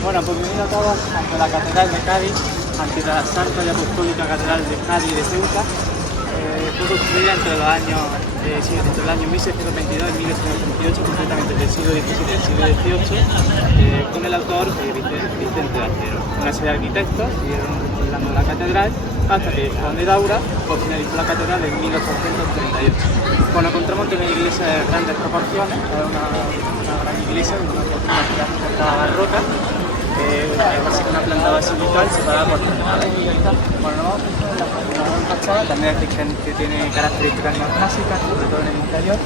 Bueno, pues bienvenido a todos ante la Catedral de Cádiz, ante la Santa y Apostólica Catedral de Cádiz de Ceuta. Fue construida entre los años, entre el año 1622 y 1638, concretamente del siglo XVII y del siglo XVIII, con el autor Vicente de Acero. Una serie de arquitectos siguieron remodelando la catedral hasta que Juan de Daura finalizó la catedral en 1838. Bueno, encontramos una iglesia de grandes proporciones, una gran iglesia, una arquitectura barroca, así que una planta basilical separada por tres naves. Bueno, la fachada también es que tiene características neoclásicas, sobre todo en el interior.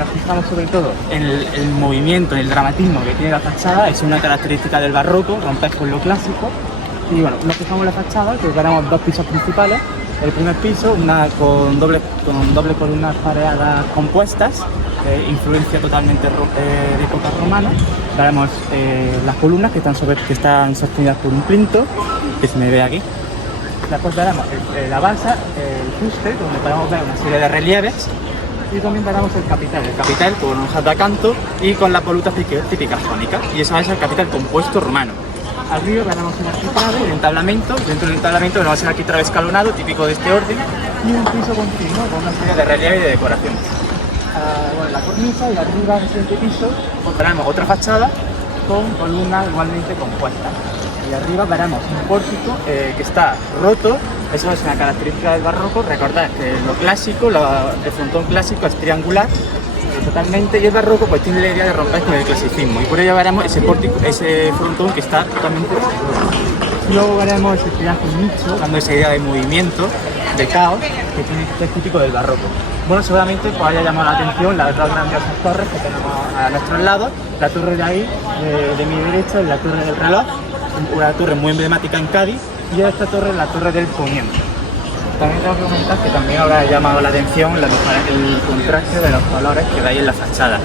Nos fijamos sobre todo en el movimiento, en el dramatismo que tiene la fachada. Es una característica del barroco, romper con lo clásico. Y bueno, nos fijamos en la fachada, que veremos dos pisos principales. El primer piso, con doble columnas pareadas compuestas, influencia totalmente de época romana. Veremos las columnas que están sostenidas por un plinto, que se me ve aquí. Después veremos la balsa, el fuste, donde podemos ver una serie de relieves. Y también veremos el capitel con hojas de acanto y con las volutas típicas jónicas. Y eso es el capitel compuesto romano. Arriba veremos un arquitrabe, un entablamento. Dentro del entablamento veremos un arquitrabe escalonado, típico de este orden, y un piso continuo con una serie de relieve y de decoraciones. Bueno, la cornisa y arriba del siguiente piso encontraremos otra fachada con columnas igualmente compuestas. Y arriba veremos un pórtico que está roto. Eso es una característica del barroco. Recordad que lo clásico, el frontón clásico es triangular totalmente, y el barroco pues tiene la idea de romper con el clasicismo, y por ello veremos ese pórtico, ese frontón que está totalmente roto. Luego veremos ese triángulo nicho, dando esa idea de movimiento, de caos, que es típico del barroco. Bueno, seguramente pues haya llamado la atención las dos grandiosas torres que tenemos a nuestros lados. La torre de ahí, de mi derecha, es la torre del reloj, una torre muy emblemática en Cádiz, y esta torre es la torre del poniente. También tengo que comentar que también habrá llamado la atención el contraste de los colores que veis en la fachada.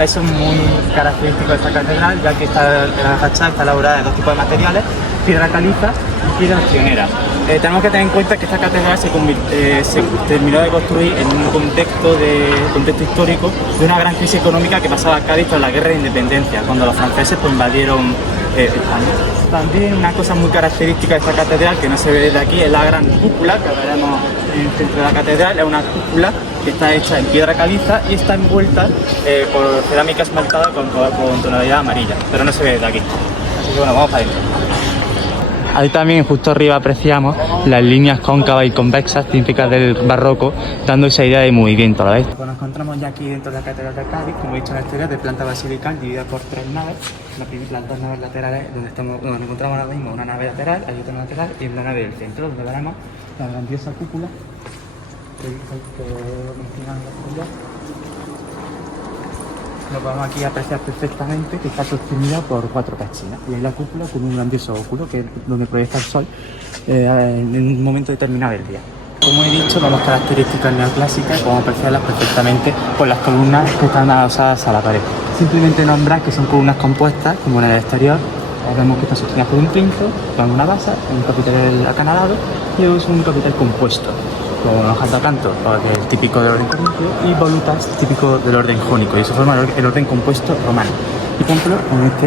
Eso es muy característico de esta catedral, ya que la fachada está elaborada de dos tipos de materiales: piedra caliza y piedra accionera. Tenemos que tener en cuenta que esta catedral se terminó de construir en un contexto histórico de una gran crisis económica que pasaba Cádiz tras la guerra de independencia, cuando los franceses pues, invadieron España. También una cosa muy característica de esta catedral, que no se ve desde aquí, es la gran cúpula que veremos en el centro de la catedral. Es una cúpula que está hecha en piedra caliza y está envuelta por cerámica esmaltada con tonalidad amarilla, pero no se ve desde aquí. Así que bueno, vamos para adentro. Ahí también justo arriba apreciamos las líneas cóncavas y convexas típicas del barroco, dando esa idea de movimiento, ¿la veis? Pues nos encontramos ya aquí dentro de la Catedral de Cádiz, como he dicho en la exterior, de planta basilical dividida por tres naves. Las dos naves laterales donde nos encontramos ahora mismo, una nave lateral, hay otra lateral, y una nave del centro, donde veremos la grandiosa cúpula que mencionan en la exterior. Lo podemos aquí apreciar perfectamente, que está sostenida por cuatro pechinas, y hay la cúpula con un grandioso óculo, que es donde proyecta el sol en un momento determinado del día. Como he dicho, vemos características neoclásicas, podemos apreciarlas perfectamente por las columnas que están adosadas a la pared. Simplemente nombrar que son columnas compuestas, como en el exterior. Vemos que están sostenidas por un plinto, con una base, un capitel acanalado, y es un capitel compuesto, con hojas de acanto, que es típico del orden corintio, y volutas típico del orden jónico, y eso forma el orden compuesto romano. Por ejemplo,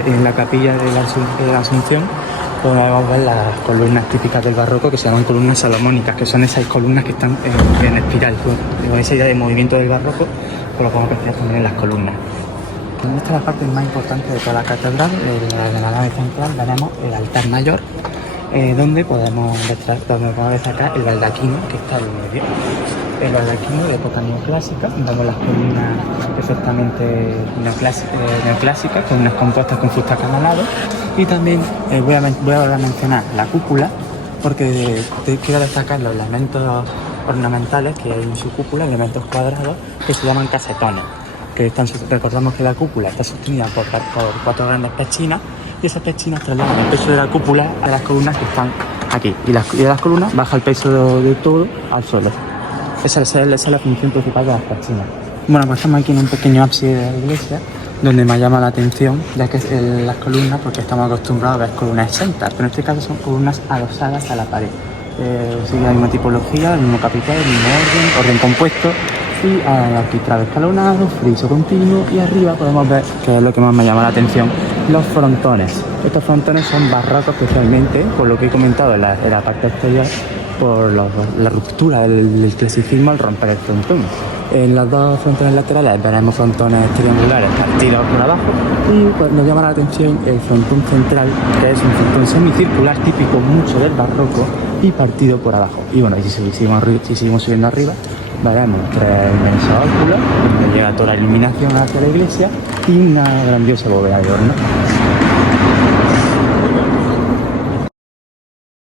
en la capilla de la Asunción podemos ver las columnas típicas del barroco, que se llaman columnas salomónicas, que son esas columnas que están en espiral, con esa idea de movimiento del barroco, pues lo podemos apreciar también en las columnas. Esta es la parte más importante de toda la catedral. En la nave central veremos el altar mayor, donde podemos destacar el baldaquino que está en medio. El baldaquino de época neoclásica, vemos las columnas perfectamente neoclásicas, con unas compuestas con fuste acanalado. Y también voy a mencionar la cúpula, porque quiero destacar los elementos ornamentales que hay en su cúpula, elementos cuadrados que se llaman casetones. Recordamos que la cúpula está sostenida por cuatro grandes pechinas, y esas pechinas trasladan el peso de la cúpula a las columnas que están aquí, y de las columnas baja el peso de todo al suelo. Esa es la función principal de las pechinas. Bueno, pues estamos aquí en un pequeño ábside de la iglesia, donde me llama la atención, ya que las columnas, porque estamos acostumbrados a ver columnas exentas, pero en este caso son columnas adosadas a la pared. Sigue la misma tipología, el mismo capitel, el mismo orden compuesto, y aquí trabe escalonado, friso continuo, y arriba podemos ver, que es lo que más me llama la atención, los frontones. Estos frontones son barrocos especialmente, por lo que he comentado en la parte exterior, por la ruptura del clasicismo al romper el frontón. En los dos frontones laterales veremos frontones triangulares partidos por abajo y pues, nos llama la atención el frontón central, que es un frontón semicircular típico mucho del barroco y partido por abajo. Y bueno, si seguimos subiendo arriba, veremos 3 inmensos óculos donde llega toda la iluminación hacia la iglesia y una grandiosa bóveda de horno.